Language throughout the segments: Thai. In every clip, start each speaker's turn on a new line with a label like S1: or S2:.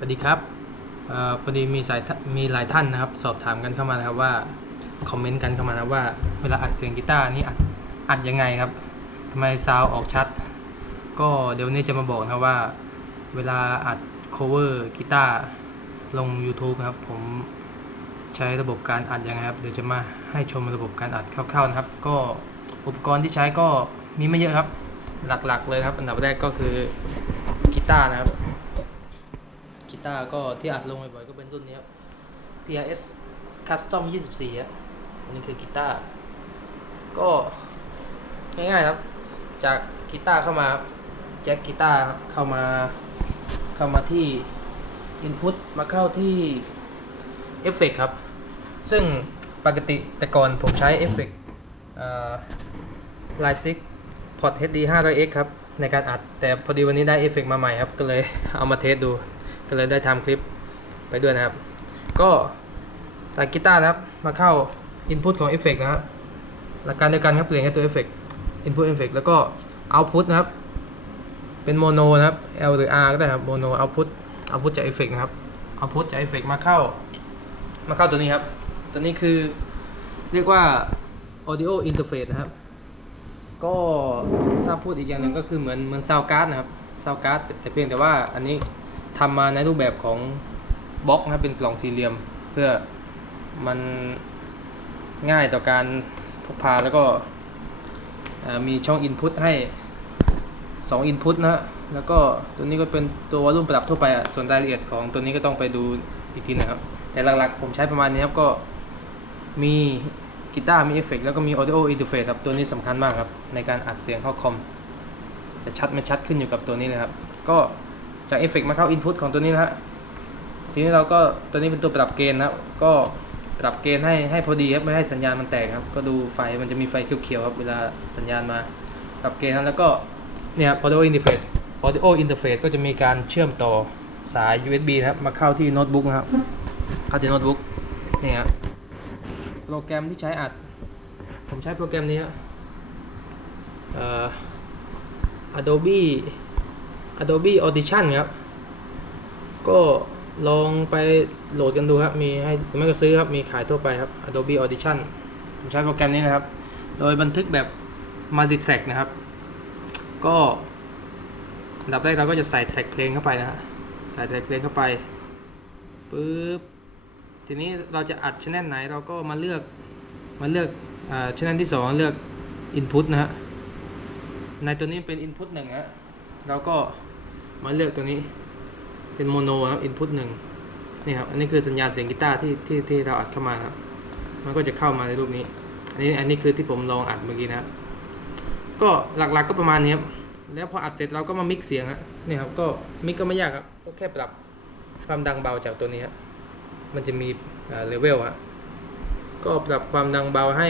S1: สวัสดีครับออพอดีมีสายมีหลายท่านนะครับ สอบถามกันเข้ามานะครับว่าคอมเมนต์กันเข้ามานะว่าเวลาอัดเสียงกีตาร์นี่อัดอัดยังไงครับทำไมซาวด์ออกชัด ก็เดี๋ยวนี้จะมาบอกนะว่า เวลาอัด cover กีตาร์ลง YouTube นะครับ ผมใช้ระบบการอัดยังไงครับ เดี๋ยวจะมาให้ชมระบบการอัดคร่าวๆนะครับ ก็อุปกรณ์ที่ใช้ก็มีไม่เยอะครับ หลักๆเลยครับ อันดับแรกก็คือกีตาร์นะครับ กีตาร์ก็ที่อัดลงบ่อยๆก็เป็นรุ่นนี้ครับ PRS Custom 24อะอันนี้คือกีตาร์ก็ง่ายๆครับ จากกีตาร์เข้ามาแจ็คกีตาร์ครับเข้ามาเข้ามาที่ Input มาเข้าที่เอฟเฟกครับ ซึ่งปกติแต่ก่อนผมใช้เอฟเฟกไลซิกพอร์ต HD 500X ครับ ในการอัดแต่พอดีวันนี้ได้เอฟเฟกมาใหม่ครับ ก็เลยเอามาเทสดู ก็เลยได้ทำคลิปไปด้วยนะครับ ก็จากกีตาร์นะครับ มาเข้า Input ของเอฟเฟกนะครับหลักการเดียวกันครับเปลี่ยนแค่ตัวเอฟเฟก Input เอฟเฟกแล้วก็ Output นะครับ เป็นโมโนนะครับ L หรือ R ก็ได้ครับโมโน Output Output จากเอฟเฟกนะครับ Output จากเอฟเฟกมาเข้า มาเข้าตัวนี้ครับ ตัวนี้คือเรียกว่า Audio Interface นะครับ ก็ถ้าพูดอีกอย่างหนึ่งก็คือเหมือนเหมือนซาวการ์ดนะครับซาวการ์ดแต่เพียงแต่ว่าอันนี้ ทำมาในรูปแบบของบล็อกนะครับเป็นกล่องสี่เหลี่ยม เพื่อมันง่ายต่อการพกพาแล้วก็มีช่อง Input ให้ 2 Input นะฮะแล้วก็ตัวนี้ก็เป็นตัววอลลุ่มปรับทั่วไปอะส่วนรายละเอียดของตัวนี้ก็ต้องไปดูอีกทีนะครับ แต่หลักๆ ผมใช้ประมาณนี้ครับ ก็มีกีตาร์มีเอฟเฟกแล้วก็มี audio interface ครับ ตัวนี้สำคัญมากครับ ในการอัดเสียงเข้าคอม จะชัดไม่ชัดขึ้นอยู่กับตัวนี้เลยครับ ก็ จากเอฟเฟกมาเข้า input ของตัวนี้นะฮะทีนี้เราก็ตัวนี้เป็นตัวปรับเกณฑ์นะครับ ก็ปรับเกณฑ์ให้ให้พอดีครับไม่ให้สัญญาณมันแตกครับ ก็ดูไฟมันจะมีไฟเขียวๆครับเวลาสัญญาณมา ปรับเกณฑ์นั้นแล้วก็เนี่ยครับ audio interface audio interface ก็จะมีการเชื่อมต่อสาย USB นะครับมาเข้าที่โน้ตบุ๊กนะครับเข้าที่โน้ตบุ๊กเนี่ยโปรแกรมที่ใช้อัด ผมใช้โปรแกรมนี้ครับเอ่อ Adobe Adobe Audition ครับ ก็ลองไปโหลดกันดูครับ มีให้ไม่ก็ซื้อครับ มีขายทั่วไปครับ Adobe Audition ผมใช้โปรแกรมนี้นะครับ โดยบันทึกแบบ Multi-track นะครับ ก็อันดับแรกเราก็จะใส่แทร็กเพลงเข้าไปนะฮะ ใส่แทร็กเพลงเข้าไปปึ๊บ ทีนี้เราจะอัดชแนลไหนเราก็มาเลือก มาเลือกอ่าชแนลที่สองเลือก Input นะฮะ ในตัวนี้เป็น Input หนึ่งฮะ เราก็ มาเลือกตัวนี้เป็นโมโนครับ Input หนึ่งนี่ครับอันนี้คือสัญญาณเสียงกีตาร์ที่ที่ที่เราอัดเข้ามาครับ มันก็จะเข้ามาในรูปนี้ อันนี้อันนี้คือที่ผมลองอัดเมื่อกี้นะครับก็หลักๆก็ประมาณนี้ครับแล้วพออัดเสร็จเราก็มามิกเสียงฮะนี่ครับก็มิกก็ไม่ยากครับก็แค่ปรับความดังเบาจากตัวนี้ครับมันจะมีเลเวลอะก็ปรับความดังเบาให้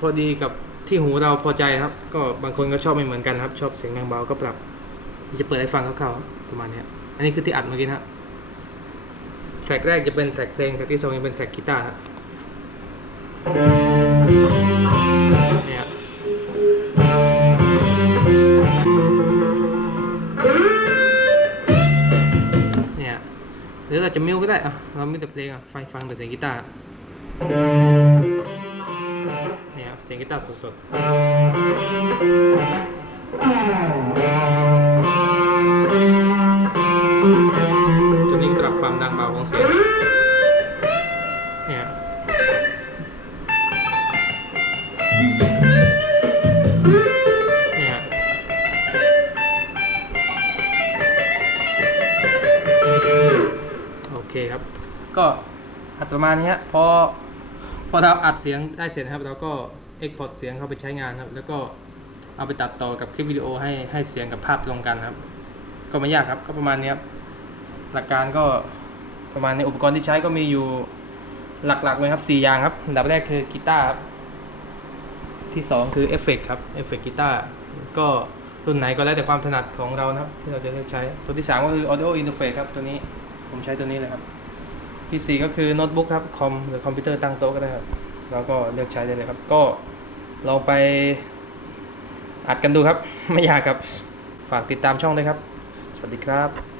S1: พอดีกับที่หูเราพอใจครับ ก็บางคนก็ชอบไม่เหมือนกันครับ ชอบเสียงดังเบาก็ปรับ จะเปิดให้ฟังคร่าวๆประมาณนี้อันนี้คือที่อัดเมื่อกี้นะแทร็กแรกจะเป็นแทร็กเพลงแทร็กที่สองจะเป็นแทร็กกีตาร์ครับเนี่ยเนี่ยหรือเราจะมิวก็ได้อะเราไมีแต่เพลงอะฟังฟังแต่เสียงกีตาร์เนี่ยเสียงกีตาร์สดๆ เสียงเนี่ยเนี่ยโอเคครับ ก็อัดประมาณนี้ฮะพอพอเราอัดเสียงได้เสร็จนะครับ เราก็เอ็กพอร์ตเสียงเข้าไปใช้งานครับ แล้วก็เอาไปตัดต่อกับคลิปวิดีโอให้ให้เสียงกับภาพตรงกันครับ ก็ไม่ยากครับก็ประมาณนี้ครับ หลักการก็ ประมาณในอุปกรณ์ที่ใช้ก็มีอยู่หลักๆเลยครับ4อย่างครับอันดับแรกคือกีตาร์ครับที่ 2 คือเอฟเฟกครับเอฟเฟกกีตาร์ก็รุ่นไหนก็แล้วแต่ความถนัดของเรานะครับ ที่เราจะเลือกใช้ตัวที่ 3 ก็คือ audio interface ครับตัวนี้ผมใช้ตัวนี้เลยครับ ที่ 4 ก็คือโน้ตบุ๊กครับคอมหรือคอมพิวเตอร์ตั้งโต๊ะก็ได้ครับเราก็เลือกใช้ได้เลยครับ ก็ลองไปอัดกันดูครับ ไม่ยากครับ ฝากติดตามช่องด้วยครับ สวัสดีครับ